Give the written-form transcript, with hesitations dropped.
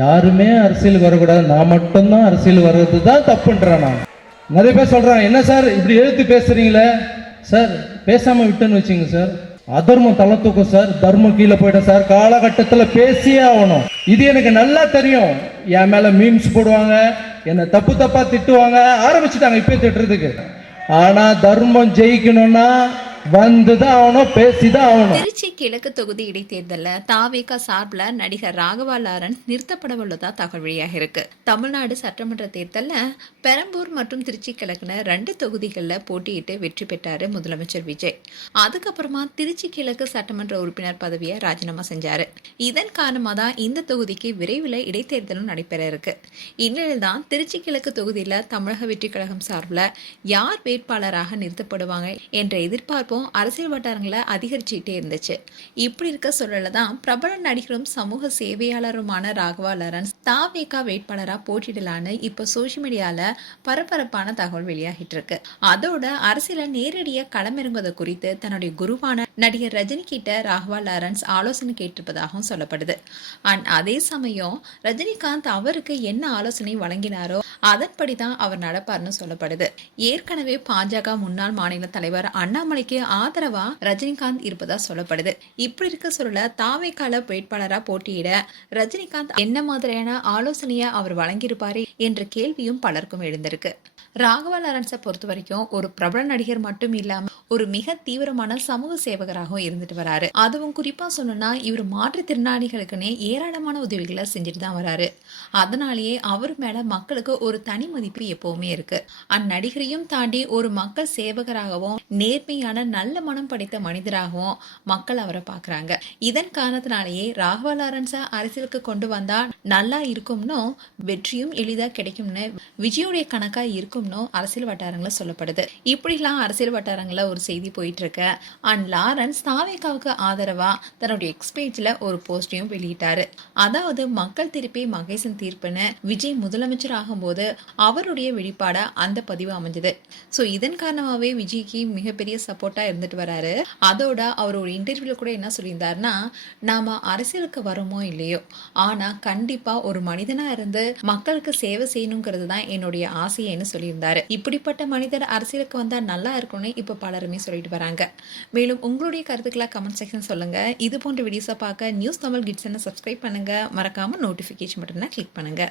யாருமே அரசியலுக்கு வரக்கூடாது, நான் மட்டும்தான் அரசியல் வர்றது தான் தப்புன்றான். நான் நிறைய பேர் சொல்கிறாங்க, என்ன சார் இப்படி எழுத்து பேசுகிறீங்களே சார், பேசாமல் விட்டுன்னு வச்சுங்க சார், அதர்மம் தலை தூக்கும் சார், தர்மம் கீழே போயிட்டேன் சார், காலகட்டத்தில் பேசியே ஆகணும். இது எனக்கு நல்லா தெரியும். என் மேலே மீம்ஸ் போடுவாங்க, என்னை தப்பு தப்பாக திட்டுவாங்க, ஆரம்பிச்சுட்டாங்க இப்போ திட்டுறதுக்கு. ஆனால் தர்மம் ஜெயிக்கணும்னா வந்துதான் ஆகணும், பேசிதான் ஆகணும். திருச்சி கிழக்கு தொகுதி இடைத்தேர்தலில் தாவேகா சார்பில் நடிகர் ராகவா லாரன்ஸ் நிறுத்தப்பட உள்ளதா தகவல் வெளியாக இருக்கு. தமிழ்நாடு சட்டமன்ற தேர்தலில் பெரம்பூர் மற்றும் திருச்சி கிழக்குன 2 தொகுதிகளில் போட்டியிட்டு வெற்றி பெற்றாரு முதலமைச்சர் விஜய். அதுக்கப்புறமா திருச்சி கிழக்கு சட்டமன்ற உறுப்பினர் பதவியை ராஜினாமா செஞ்சாரு. இதன் காரணமாக தான் இந்த தொகுதிக்கு விரைவில் இடைத்தேர்தலும் நடைபெற இருக்கு. இந்நிலையில் தான் திருச்சி கிழக்கு தொகுதியில் தமிழக வெற்றி கழகம் சார்பில் யார் வேட்பாளராக நிறுத்தப்படுவாங்க என்ற எதிர்பார்ப்பு அரசியல் வட்டாரங்களை அதிகரிச்சுட்டே இருந்துச்சு. இப்படி இருக்க சூழல்ல தான் பிரபல நடிகரும் சமூக சேவையாளருமான ராகவா லாரன்ஸ் தாவேகா வேட்பாளரா போட்டியிடலான்னு இப்ப சோசியல் மீடியால பரபரப்பான தகவல் வெளியாகிட்டு இருக்கு. அதோட அரசியல நேரடியாக களமிறங்குவது குறித்து தன்னுடைய குருவான நடிகர் ரஜினி கிட்ட ராகவா லாரன்ஸ் ஆலோசனை கேட்டிருப்பதாகவும் சொல்லப்படுது. அதே சமயம் ரஜினிகாந்த் அவருக்கு என்ன ஆலோசனை வழங்கினாரோ அதன்படிதான் அவர் நடப்பார்னு சொல்லப்படுது. ஏற்கனவே பாஜக முன்னாள் மாநில தலைவர் அண்ணாமலைக்கு ஆதரவா ரஜினிகாந்த் இருப்பதா சொல்லப்படுது. இப்படி இருக்க சொல்ல தாவேகால வேட்பாளரா போட்டியிட ரஜினிகாந்த் என்ன மாதிரியான ஆலோசனையை அவர் வழங்கியிருப்பாரு என்ற கேள்வியும் பலருக்கும் எழுந்திருக்கு. ராகவா லாரன்ஸை பொறுத்த வரைக்கும் ஒரு பிரபல நடிகர் மட்டும் இல்லாம ஒரு மிக தீவிரமான சமூக சேவகராகவும் இருந்துட்டு வராரு. அதுவும் குறிப்பா சொன்னா இவர் மாற்றுத்திறனாளிகளுக்குன்னே ஏராளமான உதவிகளை செஞ்சுட்டு தான் வராரு. அதனாலேயே அவர் மேல மக்களுக்கு ஒரு தனி மதிப்பு எப்பவுமே இருக்கு. அந்நடிகரையும் தாண்டி ஒரு மக்கள் சேவகராகவும் நேர்மையான நல்ல மனம் படைத்த மனிதராகவும் மக்கள் அவரை பாக்குறாங்க. இதன் காரணத்தினாலேயே ராகவா லாரன்ஸை அரசியலுக்கு கொண்டு வந்தா நல்லா இருக்கும்னு, வெற்றியும் எளிதா கிடைக்கும்னு விஜயுடைய கணக்கா இருக்கும் அரசியல் வட்டாரங்கள சொல்லப்படுது. இப்படிலாம் அரசியல் வட்டாரங்கள ஒரு செய்தி போயிட்டு இருக்கு. லாரன்ஸ் தாவேகாவுக்கு ஆதரவா தன்னுடைய எக்ஸ் பேஜ்ல ஒரு போஸ்டையும் வெளியிட்டாரு. அதாவது மக்கள் தீர்ப்பே மகேசன் தீர்ப்புன்னு விஜய் முதலமைச்சர் ஆகும்போது அவருடைய வெளிப்பாட அந்த பதிவு அமைஞ்சது. சோ இதன் காரணமாவே விஜய்க்கு மிகப்பெரிய சப்போர்ட்டா இருந்துட்டு வராரு. அதோட அவர் ஒரு இன்டர்வியூல கூட என்ன சொல்லியிருந்தாருன்னா, நாம அரசியலுக்கு வரோமோ இல்லையோ, ஆனா கண்டிப்பா ஒரு மனிதனா இருந்து மக்களுக்கு சேவை செய்யணுங்கிறது தான் என்னுடைய ஆசைன்னு சொல்லி இருந்தாரு. இப்படிப்பட்ட மனிதர் அரசியலுக்கு வந்தா நல்லா இருக்கும்னு இப்ப பலருமே சொல்லிட்டு வராங்க. மேலும் உங்களுடைய கருத்துக்களை கமெண்ட் செக்ஷன் சொல்லுங்க. இது போன்ற வீடியோஸை பார்க்க நியூஸ் தமிழ் கிட்ஸ் சப்ஸ்கிரைப் பண்ணுங்க. மறக்காம நோட்டிபிகேஷன் பட்டனை கிளிக் பண்ணுங்க.